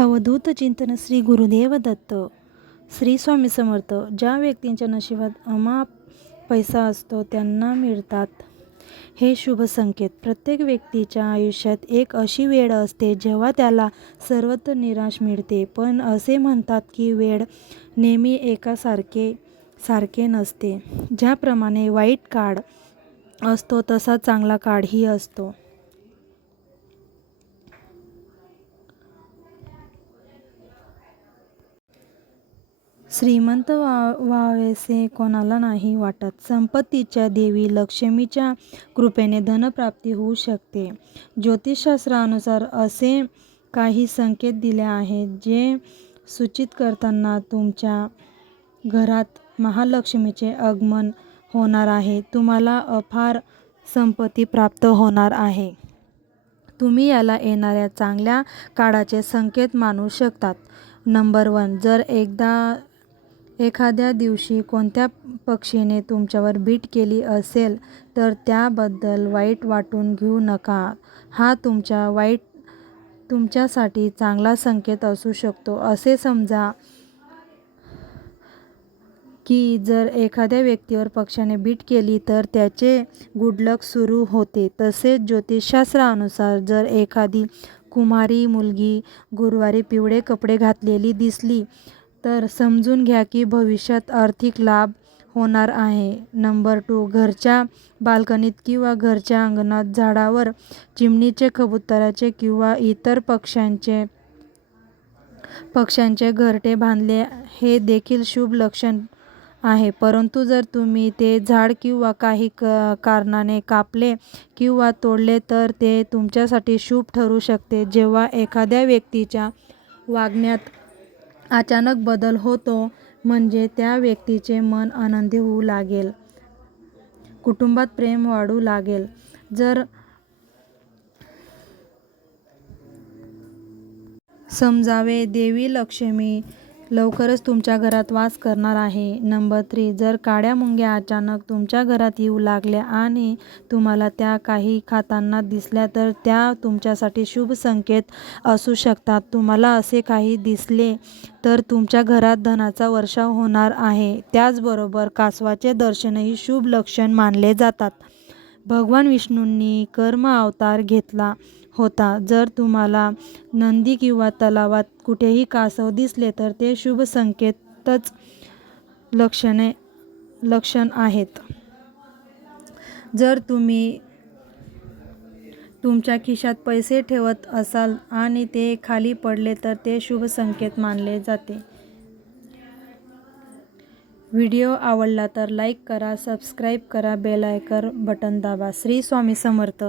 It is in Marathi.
अवधूत चिंतन श्री गुरुदेव दत्त. श्री स्वामी समर्थ. ज्या व्यक्तींच्या नशिबात अमाप पैसा असतो त्यांना मिळतात हे शुभ संकेत. प्रत्येक व्यक्तीच्या आयुष्यात एक अशी वेळ असते जेव्हा त्याला सर्वत्र निराश मिळते. पण असे म्हणतात की वेळ नेहमी सारखे नसते. ज्याप्रमाणे वाईट काळ असतो तसा चांगला काळही असतो. श्रीमंत व्हावेसे कोणाला नाही वाटत. संपत्तीच्या देवी लक्ष्मीच्या कृपेने धनप्राप्ती होऊ शकते. ज्योतिषशास्त्रानुसार असे काही संकेत दिले आहेत जे सूचित करताना तुमच्या घरात महालक्ष्मीचे आगमन होणार आहे. तुम्हाला अफाट संपत्ती प्राप्त होणार आहे. तुम्ही याला येणाऱ्या चांगल्या काळाचे संकेत मानू शकतात. नंबर 1. जर एखाद्या दिवशी कोणत्या पक्षीने तुमच्यावर बीट केली असेल तर त्याबद्दल वाईट वाटून घेऊ नका. हा तुमच्यासाठी चांगला संकेत असू शकतो. असे समजा की जर एखाद्या व्यक्तीवर पक्ष्याने बीट केली तर त्याचे गुडलक सुरू होते. तसेच ज्योतिषशास्त्रानुसार जर एखादी कुमारी मुलगी गुरुवारी पिवळे कपडे घातलेली दिसली तर समजून घ्या की भविष्यात आर्थिक लाभ होणार आहे. नंबर 2. घरच्या बाल्कनीत किंवा घरच्या अंगणात झाडावर चिमणीचे, कबुतराचे किंवा इतर पक्ष्यांचे घरटे बांधले हे देखील शुभ लक्षण आहे. परंतु जर तुम्ही ते झाड किंवा काही कारणाने कापले किंवा तोडले तर ते तुमच्यासाठी शुभ ठरू शकते. जेव्हा एखाद्या व्यक्तीच्या वागण्यात अचानक बदल होतो म्हणजे त्या व्यक्तीचे मन आनंदी होऊ लागेल, कुटुंबात प्रेम वाढू लागेल. समजावे देवी लक्ष्मी लवकरच तुमच्या घरात वास करणार आहे. नंबर 3. जर काळ्या मुंग्या अचानक तुमच्या घरात येऊ लागल्या आणि तुम्हाला त्या काही खाताना दिसल्या तर त्या तुमच्यासाठी शुभ संकेत असू शकतात. तुम्हाला असे काही दिसले तर तुमच्या घरात धनाचा वर्षाव होणार आहे. त्याचबरोबर कासवाचे दर्शनही शुभ लक्षण मानले जातात. भगवान विष्णूंनी कर्म अवतार घेतला होता. जर तुम्हाला नदी किंवा तलावात कुठेही कासव दिसले तर ते शुभ संकेतच लक्षण आहेत. जर तुम्ही तुमच्या खिशात पैसे ठेवत असाल आणि ते खाली पडले तर ते शुभ संकेत मानले जाते. व्हिडिओ आवडला तर लाईक करा, सबस्क्राईब करा, बेल आयकॉन बटन दाबा. श्री स्वामी समर्थ.